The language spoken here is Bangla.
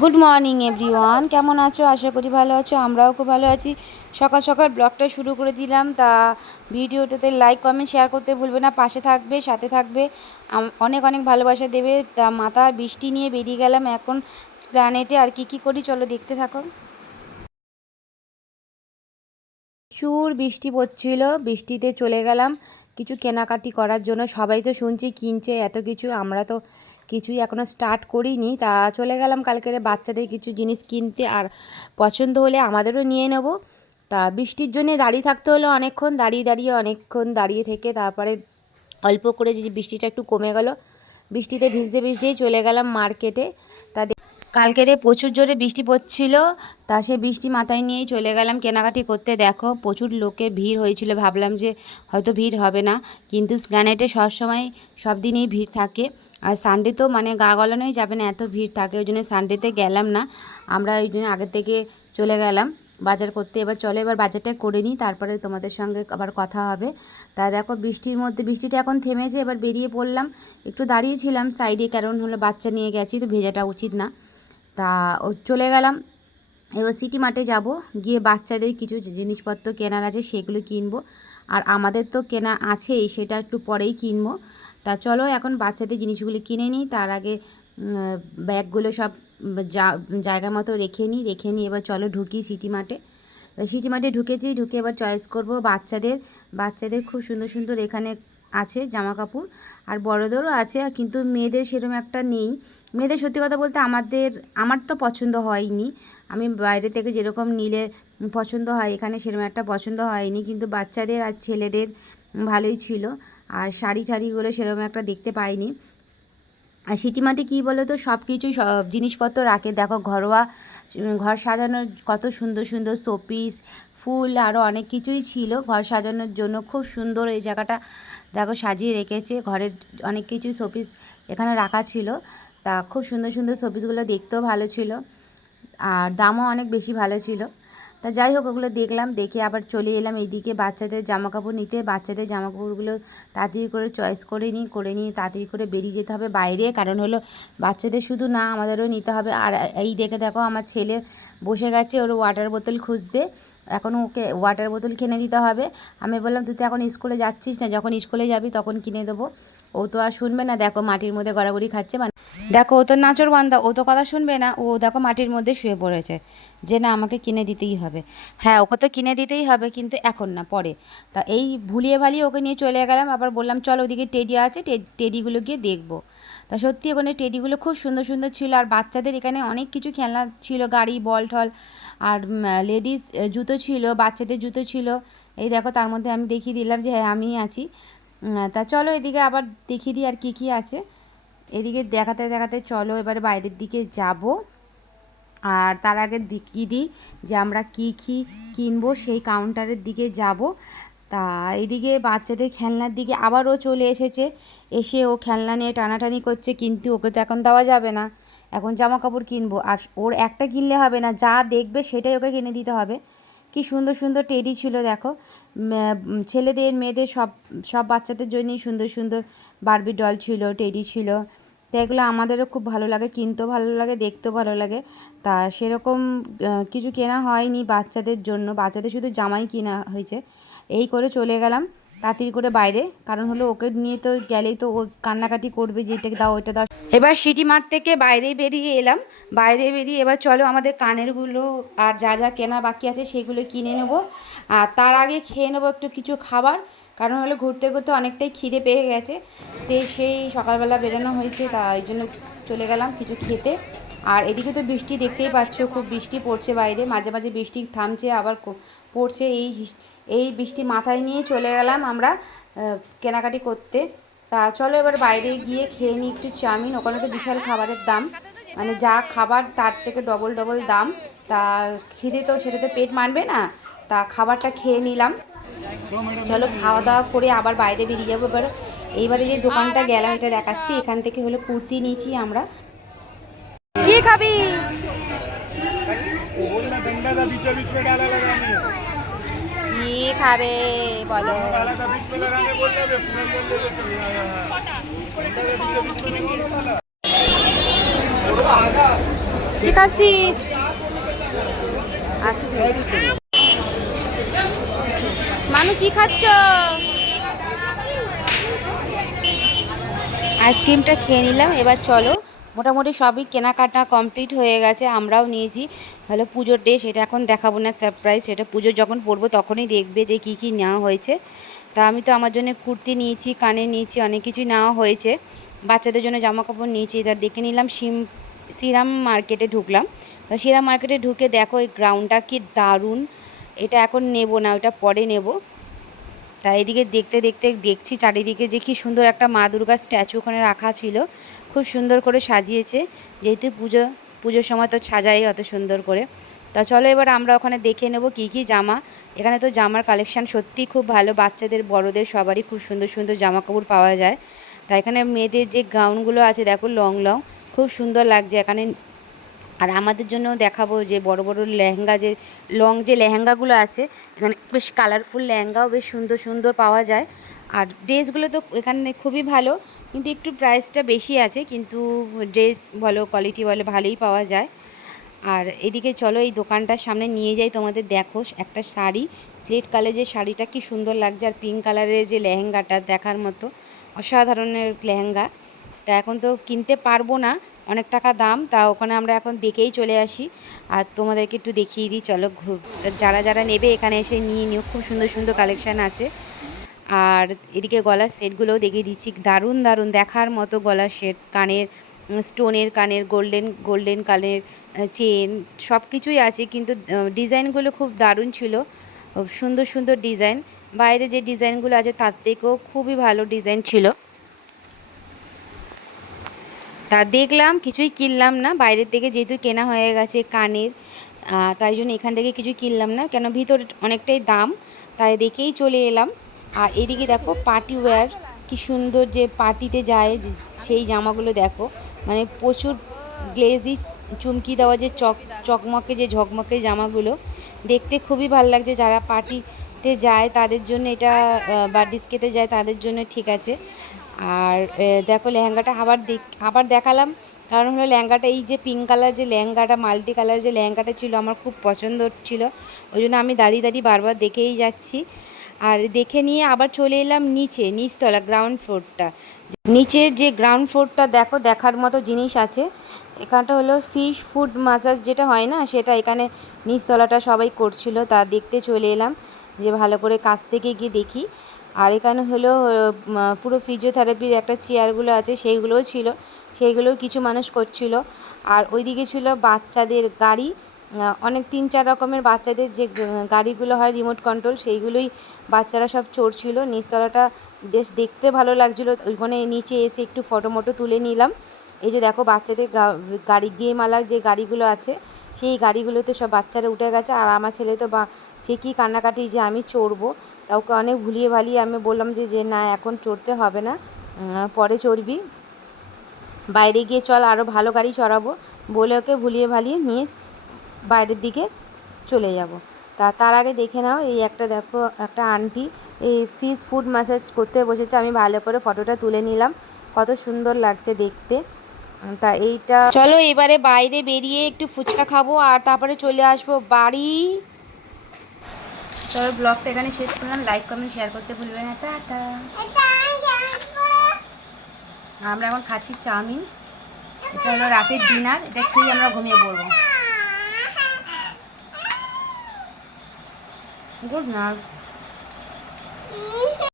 গুড মর্নিং এভরিওয়ান কেমন আছো? আশা করি ভালো আছো, আমরাও খুব ভালো আছি। সকাল সকাল ব্লগটা শুরু করে দিলাম। তা ভিডিওটাতে লাইক কমেন্ট শেয়ার করতে ভুলবে না। পাশে থাকবে, সাথে থাকবে। অনেক অনেক ভালোবাসা দেবে। তা মাথা বৃষ্টি নিয়ে বেরিয়ে গেলাম এখন প্ল্যানেটে আর কি কি করি চলো দেখতে থাকো। প্রচুর বৃষ্টি পড়ছিল। বৃষ্টিতে চলে গেলাম। কিছু কেনাকাটি করার জন্য। সবাই তো শুনছি কিনছে, এত কিছু। আমরা তো কিছুই এখনও স্টার্ট করিনি। তা চলে গেলাম কালকের বাচ্চাদের কিছু জিনিস কিনতে আর পছন্দ হলে আমাদেরও নিয়ে নেব। তা বৃষ্টির জন্যে দাঁড়িয়ে থাকতে হলো অনেকক্ষণ, দাঁড়িয়ে দাঁড়িয়ে অনেকক্ষণ দাঁড়িয়ে থেকে তারপরে অল্প করে যে বৃষ্টিটা একটু কমে গেল, বৃষ্টিতে ভিজতে ভিজতেই চলে গেলাম মার্কেটে তা দে- কালকেরে প্রচুর জোরে বৃষ্টি পড়ছিল, তা সে বৃষ্টি মাথায় নিয়েই চলে গেলাম কেনাকাটি করতে। দেখো, প্রচুর লোকের ভিড় হয়েছিল, ভাবলাম যে হয়তো ভিড় হবে না, কিন্তু প্ল্যানেটে সবসময় সব দিনই ভিড় থাকে। আর সানডে তো মানে গা গলানোই যাবে না, এত ভিড় থাকে, ওই জন্য সানডেতে গেলাম না। আমরা ওই জন্য আগের থেকে চলে গেলাম বাজার করতে। এবার চলো, এবার বাজারটা করে নিই, তারপরে তোমাদের সঙ্গে আবার কথা হবে। তা দেখো, বৃষ্টির মধ্যে, বৃষ্টিটা এখন থেমেছে, এবার বেরিয়ে পড়লাম। একটু দাঁড়িয়েছিলাম সাইডে, কারণ হলো বাচ্চা নিয়ে গেছি, তো ভেজাটা উচিত না। তা ও চলে গেলাম। এবার সিটি মার্টে যাব। গিয়ে বাচ্চাদের কিছু জিনিসপত্র কেনার আছে, সেগুলো কিনবো। আর আমাদের তো কেনা আছেই, সেটা একটু পরেই কিনবো। তা চলো এখন বাচ্চাদের জিনিসগুলো কিনে নিই। তার আগে ব্যাগগুলো সব জায়গা মতো রেখে নিই। রেখে নিই এবার চলো ঢুকি সিটি মার্টে সিটি মার্টে ঢুকেছি, ঢুকে এবার চয়েস করব বাচ্চাদের। বাচ্চাদের খুব সুন্দর সুন্দর এখানে আছে জামা কাপড় আর বড়দেরও আছে কিন্তু মেয়েদের সেরকম একটা নেই। মেয়েদের সত্যি কথা বলতে আমাদের, আমার তো পছন্দ হয়নি। আমি বাইরে থেকে যেরকম নিলে পছন্দ হয়, এখানে সেরকম একটা পছন্দ হয়নি। কিন্তু বাচ্চাদের আর ছেলেদের ভালোই ছিল। আর শাড়ি টাড়িগুলো সেরকম একটা দেখতে পাইনি। আর সিটিমাটি কী বলো তো সব কিছুই সব জিনিসপত্র রাখে। দেখো ঘরোয়া ঘর সাজানোর কত সুন্দর সুন্দর শোপিস, ফুল আরও অনেক কিছুই ছিল ঘর সাজানোর জন্য। খুব সুন্দর এই জায়গাটা। দেখো সাজিয়ে রেখেছে, ঘরের অনেক কিছু শোপিস এখানে রাখা ছিল। তা খুব সুন্দর সুন্দর শোপিসগুলো দেখতেও ভালো ছিল আর দামও অনেক বেশি ভালো ছিল। তা যাই হোক, ওগুলো দেখলাম, দেখে আবার চলে এলাম এইদিকে বাচ্চাদের জামা কাপড় নিতে। বাচ্চাদের জামা কাপড়গুলো তাড়াতাড়ি করে চয়েস করে নিই করে নিই তাড়াতাড়ি করে বেরিয়ে যেতে হবে বাইরে। কারণ হলো বাচ্চাদের শুধু না, আমাদেরও নিতে হবে। আর এই দেখে দেখো, আমার ছেলে বসে গেছে ওর ওয়াটার বোতল খুঁজতে। এখন ওকে ওয়াটার বোতল কিনে দিতে হবে। আমি বললাম, তুই তো এখন স্কুলে যাচ্ছিস না, যখন স্কুলে যাবি তখন কিনে দেবো। ও তো আর শুনবে না, দেখো মাটির মধ্যে গড়াগড়ি খাচ্ছে। মানে দেখো, ও তো নাচর বান্দা, ও তো কথা শুনবে না। ও দেখো মাটির মধ্যে শুয়ে পড়েছে। যে না, আমাকে কিনে দিতেই হবে। হ্যাঁ ওকে তো কিনে দিতেই হবে, কিন্তু এখন না, পরে। তা এই ভুলিয়ে ভালিয়ে ওকে নিয়ে চলে গেলাম, আবার বললাম, চলো ওদিকে টেডি আছে টেডিগুলো গিয়ে দেখব। তা সত্যি ওখানে টেডিগুলো খুব সুন্দর সুন্দর ছিল, আর বাচ্চাদের এখানে অনেক কিছু খেলনা ছিল, গাড়ি, বল টল আর লেডিস জুতো ছিল, বাচ্চাদের জুতো ছিল। এই দেখো, তার মধ্যে আমি দেখিয়ে দিলাম যে হ্যাঁ আমিই আছি। তা চলো এদিকে আবার দেখিয়ে দিই আর কী কী আছে। এদিকে দেখাতে দেখাতে চলো এবারে বাইরের দিকে যাব। আর তার আগে দেখিয়ে দিই যে আমরা কী কী কিনবো, সেই কাউন্টারের দিকে যাব। তা এদিকে বাচ্চাদের খেলনার দিকে আবারও চলে এসেছে। এসে ও খেলনা নিয়ে টানাটানি করছে, কিন্তু ওকে তো এখন দেওয়া যাবে না। এখন জামা কাপড় কিনবো। আর ওর একটা কিনলে হবে না, যা দেখবে সেটাই ওকে কিনে দিতে হবে। কি সুন্দর সুন্দর টেডি ছিল, দেখো। ছেলেদের, মেয়েদের সব সব বাচ্চাদের জন্যই সুন্দর সুন্দর বারবি ডল ছিল টেডি ছিল। তো এগুলো আমাদেরও খুব ভালো লাগে, কিনতেও ভালো লাগে, দেখতেও ভালো লাগে। তা সেরকম কিছু কেনা হয়নি বাচ্চাদের জন্য, বাচ্চাদের শুধু জামাই কেনা হয়েছে। এই করে চলে গেলাম তাড়াতাড়ি করে বাইরে, কারণ হলো ওকে নিয়ে তো গেলেই তো ও কান্নাকাটি করবে যে এটা দাও, ওইটা দাও। এবার সিটি মার্ট থেকে বাইরে বেরিয়ে এলাম, বাইরে বেরিয়ে এবার চলো আমাদের কানেরগুলো আর যা যা কেনা বাকি আছে সেগুলো কিনে নেব। আর তার আগে খেয়ে নেব একটু কিছু খাবার কারণ হলো ঘুরতে ঘুরতে অনেকটাই খিদে পেয়ে গেছে। তো সেই সকালবেলা বেরোনো হয়েছে, তা ওই জন্য চলে গেলাম কিছু খেতে। আর এদিকে তো বৃষ্টি দেখতেই পাচ্ছ, খুব বৃষ্টি পড়ছে বাইরে, মাঝে মাঝে বৃষ্টি থামছে, আবার পড়ছে এই এই বৃষ্টি মাথায় নিয়ে চলে গেলাম আমরা কেনাকাটি করতে। তা চলো এবার বাইরে গিয়ে খেয়ে নিই একটু চাউমিন, ওখানে তো বিশাল খাবারের দাম। মানে যা খাবার তার থেকে ডবল ডবল দাম। তা খিদে তো, সেটাতে পেট মানবে না। তা খাবারটা খেয়ে নিলাম। চলো খাওয়া দাওয়া করে আবার বাইরে বেরিয়ে যাব এবার। এইবারে যে দোকানটা গেলাম এটা দেখাচ্ছি এখান থেকে হলো কুর্তি নিয়েছি আমরা। কি খাবি? কি খাবে? বলো। মানু, কি খাচ্ছ? আইসক্রিমটা খেয়ে নিলাম। এবার চলো, মোটামুটি সবই কেনাকাটা কমপ্লিট হয়ে গেছে, আমরাও নিয়েছি। হলো পুজোর ডে সেটা এখন দেখাবো না সারপ্রাইজ সেটা পুজো যখন পড়ব তখনই দেখবে যে কি কি নেওয়া হয়েছে। তা আমি তো আমার জন্য কুর্তি নিয়েছি, কানে নিয়েছি, অনেক কিছুই নেওয়া হয়েছে। বাচ্চাদের জন্য জামা কাপড় নিয়েছি, এবার দেখে নিলাম সিম শ্রীরাম মার্কেটে ঢুকলাম। তো শ্রীরাম মার্কেটে ঢুকে দেখো, এই গ্রাউন্ডটা কি দারুণ। এটা এখন নেব না, ওটা পরে নেব। তা এদিকে দেখতে দেখতে দেখছি, চারিদিকে যে কি সুন্দর একটা মা দুর্গার স্ট্যাচু ওখানে রাখা ছিল। খুব সুন্দর করে সাজিয়েছে, যেহেতু পুজো, পুজোর সময় তো সাজাই অত সুন্দর করে। তা চলো এবার আমরা ওখানে দেখে নেব কি কি জামা। এখানে তো জামার কালেকশন সত্যিই খুব ভালো, বাচ্চাদের, বড়দের সবারই খুব সুন্দর সুন্দর জামা কাপড় পাওয়া যায়। তা এখানে মেয়েদের যে গাউনগুলো আছে, দেখো লং লং, খুব সুন্দর লাগছে। এখানে আর আমাদের জন্য দেখাবো যে বড় বড় লেহেঙ্গা যে লং যে লেহেঙ্গাগুলো আছে, এখানে বেশ কালারফুল লেহেঙ্গাও বেশ সুন্দর সুন্দর পাওয়া যায়। আর ড্রেসগুলো তো এখানে খুবই ভালো, কিন্তু একটু প্রাইসটা বেশি আছে, কিন্তু ড্রেস বলো কোয়ালিটি বলো, ভালোই পাওয়া যায়। আর এদিকে চলো, এই দোকানটার সামনে নিয়ে যাই, তোমাদের দেখো একটা শাড়ি। স্লেট কালার যে শাড়িটা কি সুন্দর লাগছে, আর পিঙ্ক কালারের যে লেহেঙ্গাটা দেখার মতো, অসাধারণের লেহেঙ্গা। তা এখন তো কিনতে পারব না অনেক টাকা দাম, তা ওখানে আমরা এখন দেখেই চলে আসি। আর তোমাদেরকে একটু দেখিয়ে দিই, চলো ঘুর- যারা যারা নেবে এখানে এসে নিয়ে নিও, খুব সুন্দর সুন্দর কালেকশান আছে। আর এদিকে গলার সেটগুলোও দেখিয়ে দিচ্ছি, দারুণ দারুণ দেখার মতো গলার সেট কানের স্টোনের কানের গোল্ডেন গোল্ডেন কানের চেন সব কিছুই আছে, কিন্তু ডিজাইনগুলো খুব দারুণ ছিল। সুন্দর সুন্দর ডিজাইন বাইরে যে ডিজাইনগুলো আছে, তার থেকেও খুবই ভালো ডিজাইন ছিল। তা দেখলাম, কিছুই কিনলাম না। বাইরের থেকে যেহেতু কেনা হয়ে গেছে কানের তাই জন্য এখান থেকে কিছুই কিনলাম না। কেন ভিতর অনেকটাই দাম, তাই দেখেই চলে এলাম। আর এদিকে দেখো পার্টি ওয়্যার কি সুন্দর যে পার্টিতে যায় সেই জামাগুলো দেখো। মানে প্রচুর গ্লেজি চুমকি দেওয়া যে চক, চকমকে যে ঝকমকে জামাগুলো, দেখতে খুবই ভালো লাগছে। যারা পার্টিতে যায় তাদের জন্য এটা বা ডিস্কেতে যায় তাদের জন্য ঠিক আছে। আর দেখো লেহেঙ্গাটা আবার দেখ, আবার দেখালাম। কারণ হলো লেহেঙ্গাটা, এই যে পিঙ্ক কালার যে লেহেঙ্গাটা মাল্টি কালার যে লেহেঙ্গাটা ছিল, আমার খুব পছন্দ ছিল। ওই জন্য আমি দাঁড়িয়ে দাঁড়িয়ে বারবার দেখেই যাচ্ছি। আর দেখে নিয়ে আবার চলে এলাম নিচে, নিচতলা গ্রাউন্ড ফ্লোরটা নিচে যে গ্রাউন্ড ফ্লোরটা দেখো, দেখার মতো জিনিস আছে। এখানটা হলো ফিশ ফুড মাসাজ যেটা হয় না, সেটা এখানে নিচতলাটা সবাই করছিল। তা দেখতে চলে এলাম, যে ভালো করে কাছ থেকে গিয়ে দেখি। আর এখানে হলো পুরো ফিজিওথেরাপির একটা চেয়ারগুলো আছে, সেইগুলোও ছিল, সেইগুলোও কিছু মানুষ করছিল। আর ওইদিকে ছিল বাচ্চাদের গাড়ি অনেক তিন চার রকমের বাচ্চাদের যে গাড়িগুলো হয় রিমোট কন্ট্রোল সেইগুলোই বাচ্চারা সব চড়ছিল নিচতলাটা বেশ দেখতে ভালো লাগছিল। ওইখানে নিচে এসে একটু ফটো মটো তুলে নিলাম। এই যে দেখো বাচ্চাদের গাড়ি গেম আলার যে গাড়িগুলো আছে, সেই গাড়িগুলোতে সব বাচ্চারা উঠে গেছে। আর আমার ছেলে তো বা, সে কী কান্নাকাটি যে আমি চড়বো? তা ওকে অনেক ভুলিয়ে ভালিয়ে আমি বললাম যে যে না, এখন চড়তে হবে না পরে চড়বি। বাইরে গিয়ে চল আরও ভালো গাড়ি চড়াবো। বলে ওকে ভুলিয়ে ভালিয়ে নিয়ে বাইরের দিকে চলে যাব। তা, তার আগে দেখে নাও, এই একটা দেখো, একটা আন্টি, এই ফিশ ফুড ম্যাসাজ করতে বসেছে। আমি ভালো করে ফটোটা তুলে নিলাম। কত সুন্দর লাগছে দেখতে। তা, এইটা চলো, এবারে বাইরে বেরিয়ে একটু ফুচকা খাব, আর তারপরে চলে আসব বাড়ি। চলো ব্লগটা এখানে শেষ করলাম। লাইক কমেন্ট শেয়ার করতে ভুলবে না। টাটা। আমরা এখন খাচ্ছি চাউমিন। এটা হলো রাতের ডিনার এটা খেয়ে আমরা ঘুমিয়ে পড়ব। Good night